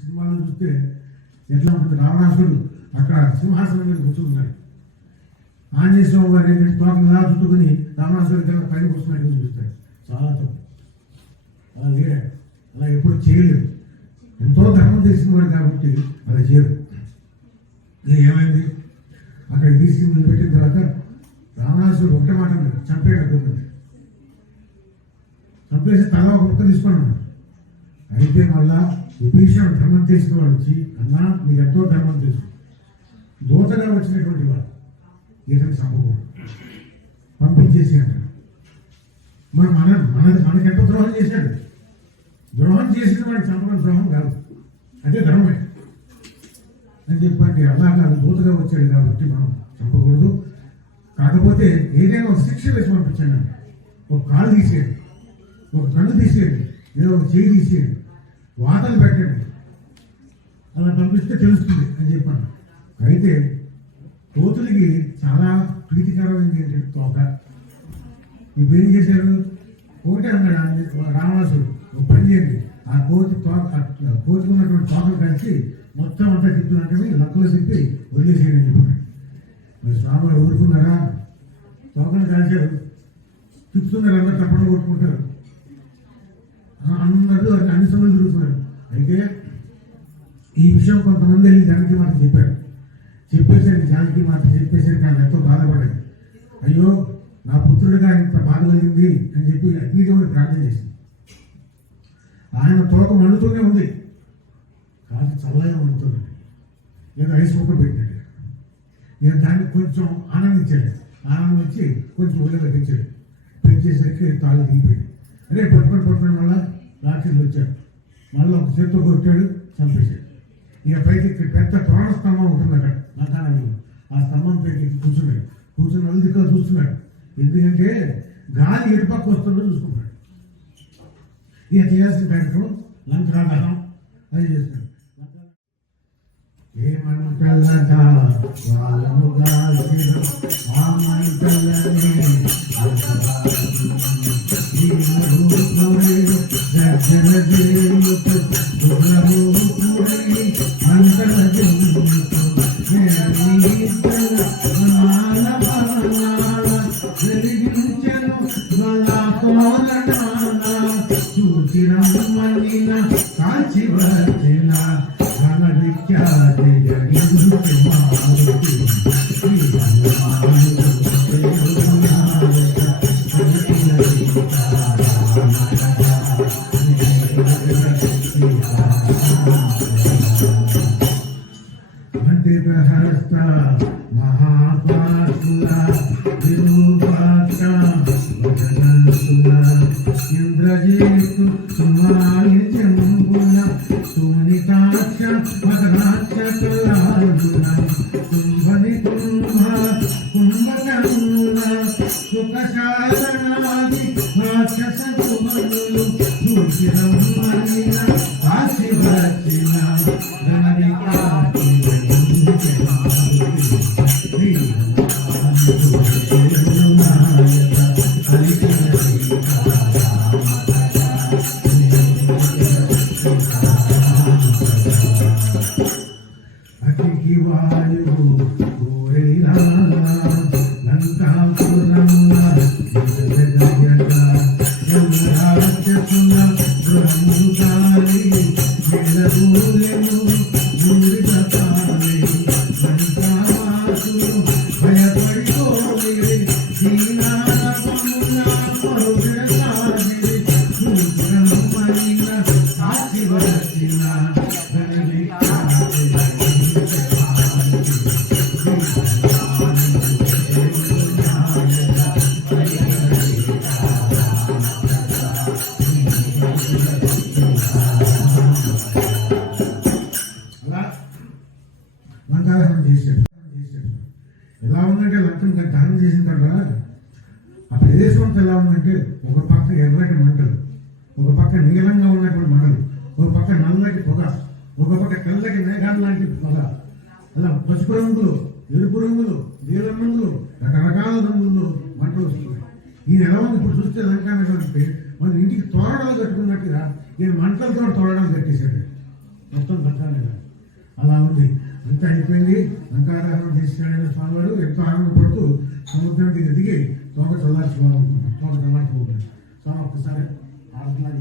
సినిమాలో చూస్తే ఎట్లా ఉంటుంది, రావణాసుడు అక్కడ సింహాసనం మీద కూర్చున్నాడు, ఆంజనేయ స్వామి వారు ఏంటంటే తోకలా చుట్టుకుని రావణాసుడి కింద పైన కూర్చున్నట్టు చూపిస్తాడు. చాలా తప్పు, అలా లేడు, అలా ఎప్పుడు చేయలేదు. ఎంతో ధర్మం తెలిసిన వాడు కాబట్టి అలా చేయరు. ఏమైంది, అక్కడ తీసుకుని పెట్టిన తర్వాత రావణాసుడు ఒకటే మాట చంపేట చంపేసి తల ఒక ముక్క తీసుకున్నాడు. అయితే మళ్ళా విభీషణుడు ధర్మం తెలిసిన వాడు వచ్చి, అన్నా నీకు ఎంతో ధర్మం తెలుసు, దూతగా వచ్చినటువంటి వాడు ఇతను చంపకూడదు, పంపించేసి అంటాడు. మనకెంత ద్రోహం చేశాడు, ద్రోహం చేసిన వాడు చంపడం ద్రోహం కాదు, అదే ధర్మమే అని చెప్పండి. అలా కాదు, దూతగా వచ్చాడు కాబట్టి మనం చంపకూడదు. కాకపోతే ఏదైనా ఒక శిక్ష వేసి పంపించండి, ఒక కాలు తీసేయండి, ఒక కన్ను తీసేయండి, ఏదో ఒక చేయి తీసేయండి, వాతలు పెట్టండి, అలా పంపిస్తే తెలుస్తుంది అని చెప్పాను. అయితే కోతులకి చాలా ప్రీతికరమైనది ఏంటంటే తోక. ఇప్పుడు ఏం చేశారు, ఒకటే అన్నాడు రావణాసుడు, ఒక పని చేయండి, ఆ కోతికి ఉన్నటువంటి తోకలు కలిసి మొత్తం అంతా తిప్పినట్టు లక్కలు తిప్పి వదిలేసేయని చెప్పాడు. మీరు స్వామివారు ఊరుకున్నారా, తోకలు కలిసారు, తిప్పుతున్నారు, అందరూ తప్పడం కొట్టుకుంటారు, అందరూ అన్ని సమయంలో తిరుగుతున్నారు. అయితే ఈ విషయం కొంతమంది వెళ్ళి జానకి మాత చెప్పారు. చెప్పేసరికి జానకి మాత చెప్పేసరికి ఆయన ఎంతో బాధపడేది. అయ్యో నా పుత్రుడిగా ఇంత బాధ కలిగింది అని చెప్పి అగ్నిదేవుడు ప్రార్థన చేసింది. ఆయన తోక మండుతూనే ఉంది, కాదు చల్లగా మండుతుంది, ఏదో ఐస్ కుక్క పెట్టాడు. ఇక దాన్ని కొంచెం ఆనందించాడు, ఆనందం వచ్చి కొంచెం ఒళ్ళగా పెంచాడు. పెంచేసరికి తాళ్ళు దిగిపోయాడు. అదే పట్టుకొని మళ్ళా రాక్షసులు వచ్చాడు, మళ్ళీ ఒక చేతితో కొట్టాడు, చంపేశాడు. ఇక పైకి పెద్ద తోరణ స్తంభం ఉంటుంది అక్కడ లంకానగర్లో, ఆ స్తంభం పైకి కూర్చున్నాడు. కూర్చుని నలుదిక్కలు చూస్తున్నాడు, ఎందుకంటే గాలి ఎటుపక్క వస్తుందో చూసుకుంటాడు. ఇక చేయాల్సిన కార్యక్రమం లంకాదహనం అది చేస్తున్నాడు. ఏమంటల్లగా వాళ్ళముగా కాచి వచ్చిన ఘన విఖ్యాతి మంత్రిప్రహస్త మహాపాసుల విరూపాక్ష ఇంద్రజీతు సుమాలి జంబుల సునితాక్ష మదనాక్ష తులారుణ కుంభని కుంభ కుంభకర్ణ సుఖశారణాది రాక్షస కుమరులు సూచిరమ్మనిన కాశి వచ్చిన ఘనవికాతి అతికి వాయువు కోరినా లంకాపురమున బ్రహ్మకాలి నెలూలెను మూడితాలి లంకావాసులు భయపడిపోయి దీనారమున పరుగసాగి సూత్రమైన సాచి వచ్చిన లంకాదహనం చేశాడు. ఎలా ఉందంటే లంకను దహనం చేసిన తర్వాత ఆ ప్రదేశం అంతా ఎలా ఉందంటే, ఒక పక్క ఎర్రటి మంటలు, ఒక పక్క నీలంగా ఉన్నటువంటి మంటలు, ఒక పక్క నల్లటి పొగ, ఒక పక్క తెల్లటి మేఘాలు లాంటి పొగ, అలా పసుపు రంగులు, ఎరుపు రంగులు, నీలం రంగులు, రకరకాల రంగుల్లో మంటలు వస్తున్నాయి. ఈయన ఎలా ఉంది ఇప్పుడు చూస్తే లంకానగర్ అంటే మన ఇంటికి తోరణాలు కట్టుకున్నట్టుగా నేను మంటలతో తోరణాలు కట్టేశాడు. మొత్తం కట్టాలి. అలా ఉంది. అంతా అయిపోయింది. లంకాదహనం తీసుకెళ్ళిన స్వామివారు ఎంతో ఆనందపడుతూ సముద్రానికి దిగి తోక చల్లార్చుకోవాలనుకుంటున్నారు. తోక చల్లార్చుకుంటున్నారు. స్వామి ఒక్కసారి ఆడుతున్నారు.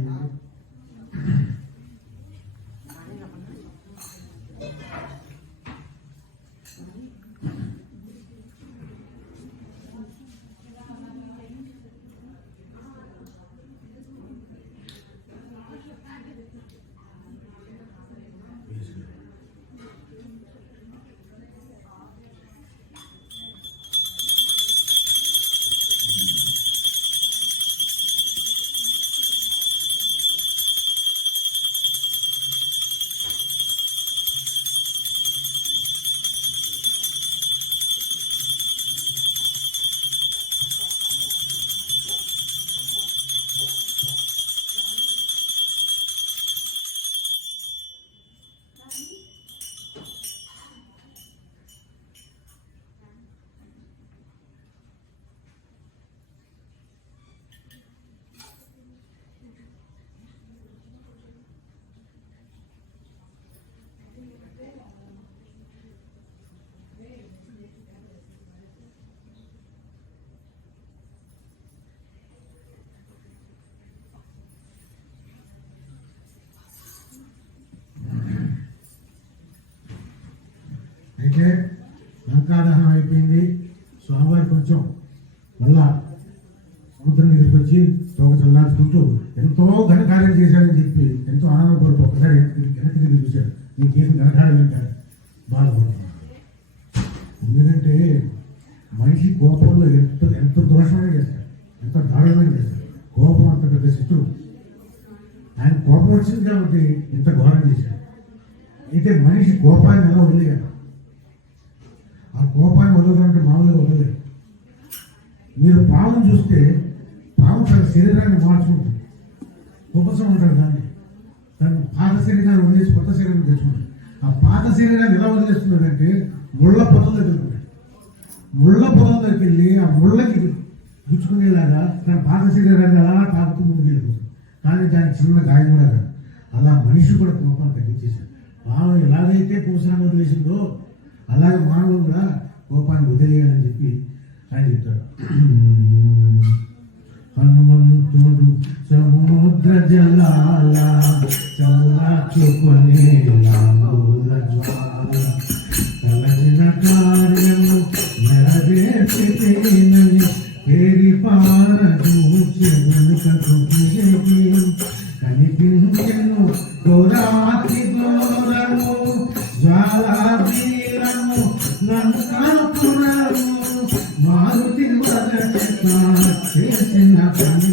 అయితే లంకాదహనం అయిపోయింది. స్వామివారి కొంచెం మళ్ళా సముద్రం దగ్గరికి వచ్చి తోక చల్లార్చుకుంటూ ఎంతో ఘనకార్యం చేశాడని చెప్పి ఎంతో ఆనందపడుతూ ఒకసారి వెనక్కి తిరిగి చూశాడు. నేను చేసిన ఘనకార్యం అంటే బాధపడుతున్నాను. ఎందుకంటే మనిషి కోపంలో ఎంత దోషమైన చేస్తాడు, ఎంత దారుణమైన చేస్తాడు. కోపం అంత పెద్ద శత్రువు. ఆయన కోపం వచ్చింది కాబట్టి ఇంత ఘోరం చేశాడు. అయితే మనిషి కోపాన్ని ఎలా వదిలేయాలి? ఆ కోపాన్ని వదలదంటే మామూలుగా వదలలేదు. మీరు పాము చూస్తే పాము తన శరీరాన్ని మార్చుకుంటుంది. కుపసం ఉంటాడు దాన్ని పాత శరీరాన్ని వదిలేసి కొత్త శరీరం తెచ్చుకుంటుంది. ఆ పాత శరీరాన్ని ఎలా వదిలేస్తున్నాడంటే ముళ్ళ పొదల దగ్గరికి ఉంటాడు. ముళ్ళ పొదల దగ్గరికి వెళ్ళి ఆ ముళ్ళకి గుచ్చుకునేలాగా తన పాత శరీరాన్ని అలా తాకుతూ ముందుకు వెళ్ళిపోతుంది. కానీ దానికి చిన్న గాయం కూడా కాదు. అలా మనిషి కూడా కోపాన్ని తగ్గించేశాడు. పాము ఎలాగైతే కోసాన్ని వదిలేసిందో అలాగే మానవులు కూడా కోపాన్ని వదిలేయాలని చెప్పి ఆయన చెప్తాడు. హనుమంతుడు సముద్ర జలాల చల్లార్చుకొని తలచిన కార్యము నెరవేర్చితేనని పేరి పారదూచి కనిపించెను ఘోరాతి ఘోరము జ్వాలావీరము లంకాపురము మారుతి చేసిన పని